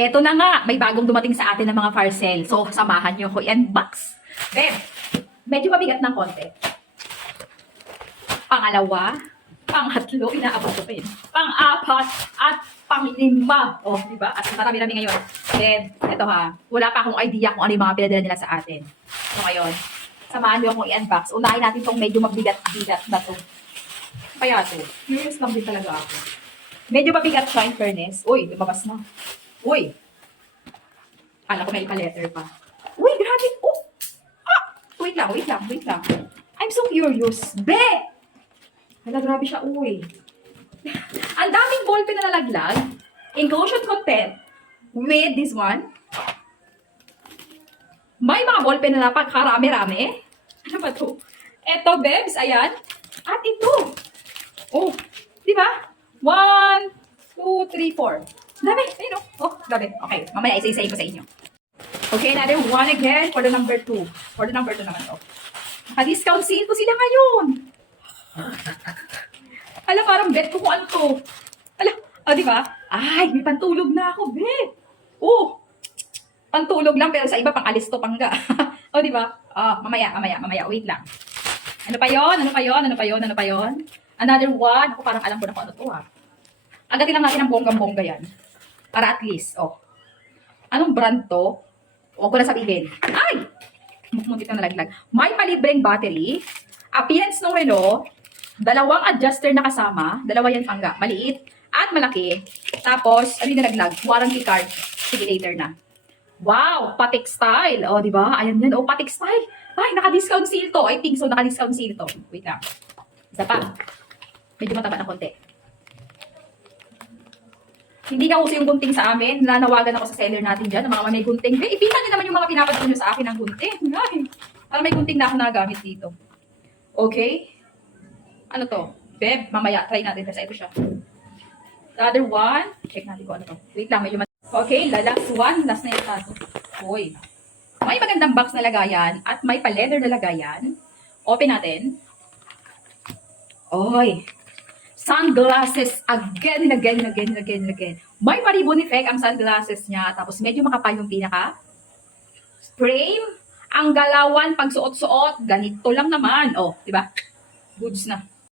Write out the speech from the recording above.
Eto na nga, may bagong dumating sa atin ng mga parcel. So, samahan niyo ko i-unbox. Beb, medyo mabigat ng konti. Pangalawa, pangatlo, inaabot ko pa yun. Pang-apat, at pang-lima. Oh, di ba? At marami-rami ngayon. Beb, eto ha, wala pa akong idea kung ano yung mga pinadala nila sa atin. So, ngayon, samahan niyo akong i-unbox. Unahin natin itong medyo mabigat-bigat na to. Kaya to, curious lang din talaga ako. Medyo mabigat siya in fairness. Uy, lumabas na. Uy! Kala ko may pa-letter pa. Uy, grabe! Oh! Ah! Wait lang. I'm so curious. Be! Hala, grabe siya, uy. Ang daming ballpen na nalaglag. Enclosure content. With this one. May mga ballpen na napakarami-rami. Ano ba to? Eto, Bebs, ayan. At ito. Oh, di ba? 1, 2, 3, 4. Dami, ayun o. Oh, grabe. Okay, mamaya isa-isayin ko sa inyo. Okay, another one again for the number 2. For the number 2 naman to. Naka-discount sale ko sila ngayon. Ala, parang bet ko kung ano to. Ala, oh, di ba? Ay, may pantulog na ako, bet. Oh, pantulog lang pero sa iba pang alis to pangga. Oh, di ba? Mamaya, wait lang. Ano pa yon? Another one. Ako parang alam ko na kung ano to ha. Agatin lang natin ang bonggang-bongga yan. Para at least, oh. Anong brand to? Huwag ko na sabihin. Ay! Muntik na nalaglag. May palibreng battery. Appearance ng relo. 2 adjuster na kasama. 2 yan pangga. Maliit at malaki. Tapos, ano yung nalaglag? Warranty card. Sige, later na. Wow! Patek style. O, di ba? Ayan yan. O, Patek style. Ay, naka-discount sale to. I think so, naka-discount sale to. Wait lang. Isa pa. Medyo mataba ng konti. Hindi ka uso yung gunting sa amin. Nanawagan ako sa seller natin dyan, ng mga may gunting. Ipita niyo naman yung mga pinapadala nyo sa akin ng gunting. Ay, para may gunting na ako nagamit dito. Okay? Ano to? Beb, mamaya, try natin kasi ito siya. The other one, check natin kung ano to. Wait lang, medyo okay, the last one. Last na yung tato. Uy. May magandang box na lagayan at may pa-leather na lagayan. Open natin. Oy. Sunglasses again. May pa-ribbon effect ang sunglasses niya. Tapos medyo makapal yung pinaka frame. Ang galawan pag suot-suot, ganito lang naman. Oh, di ba? Goods na.